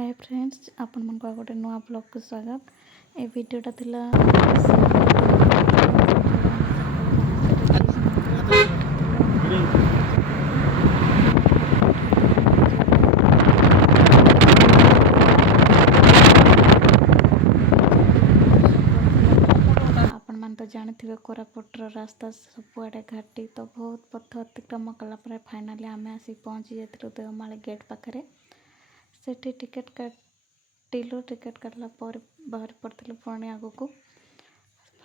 Hi friends आपण मन गोटे नुआ ब्लॉग को स्वागत। ए वीडियोटा थिला आपण मन तो जानिथिबे कोरापुटर रास्ता सबुआडे घाटी तो बहुत पथ अतिक्रम कला पर फाइनली आमे आसी पहुंची जाइथिलु देवमाली गेट पाखरे। सेठी टिकेट काटिलु, टिकेट काटला पर बाहर पड़थिलु पुणी आगु।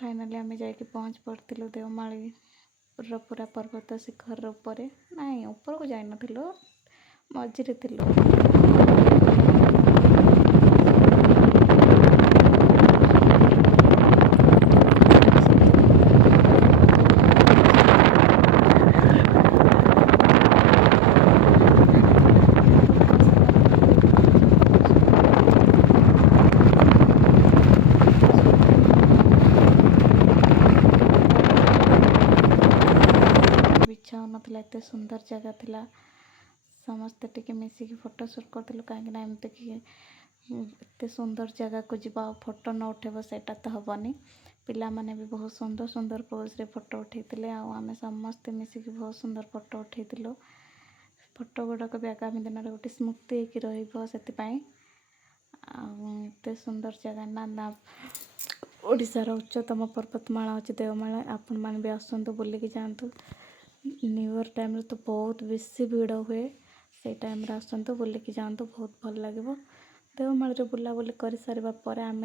फाइनली आमे जाइके पहुंच पड़थिलु देवमाली पूरा पर्वत शिखर ऊपर नाई ऊपर को जाई नथिलु, मझिरे थिलु। इच्छा होनथिला एते सुंदर जगह थिला। समस्ते टिके मिसिकी फोटो शूट करथिलु काहेकि ना एमते कि एते सुंदर जगह को जिबा फोटो न उठेबो सेटा तो हबनी। पिला माने भी बहुत सुंदर सुंदर पोज रे फोटो उठेतिले आ आमे समस्ते मिसिकी बहुत सुंदर फोटो उठेतिलु। फोटो गुडा भी आगामी दिन रे गोटे स्मृति हेकि रहिबो सेति पई आ एते सुंदर जगह ना ओडिशार उच्चतम पर्वतमाला अछि देवमाला। आपण मान भी आसंतु बुलिकी जांतु। न्यू ईयर टाइम तो बहुत बेसी भीड़ हुए, से टाइम आसतु बुलिकी जातु, बहुत भल लगे। देवमाली बुलाबुली कर सारा पर आम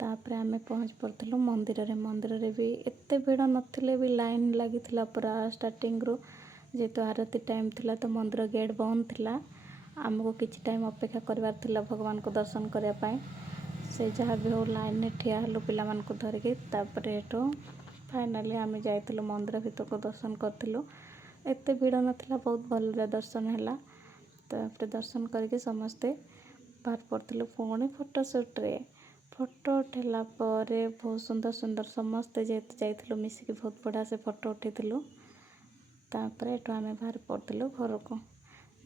तापर आमे पहुँच पड़थिलु मंदिर रे भी एते भीड़ नथिले भी लाइन लगी थिला पूरा स्टार्टिंग रो। जेतो आरती टाइम थिला तो मंदिर गेट बंद थिला, हमको किछि टाइम अपेक्षा करबार थिला भगवान को दर्शन करया पई। से जहाँ भी हो लाइन ने ठिया हलु पिला मान को धरिके। तापर एटो फाइनली आमे जाइथिलु मंदिर भीतर को दर्शन करथिलु। एते भीड़ नथिला, बहुत भल रे दर्शन हैला। तापर दर्शन करके समस्ते बाहर पड़थिलु पुणी फोटो शूट रे। फोटो उठेला परे बहुत सुंदर सुंदर समस्ते जेते जाइथिलु मिसिकी बहुत बढ़िया से फोटो उठेथिलु। तापर एटो आमे बाहर पड़थिलु घर को।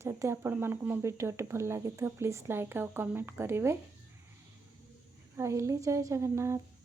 जदि आपण मानको मो वीडियोटी भल लागि तो प्लीज लाइक और कमेंट करिवे। जय जगन्नाथ।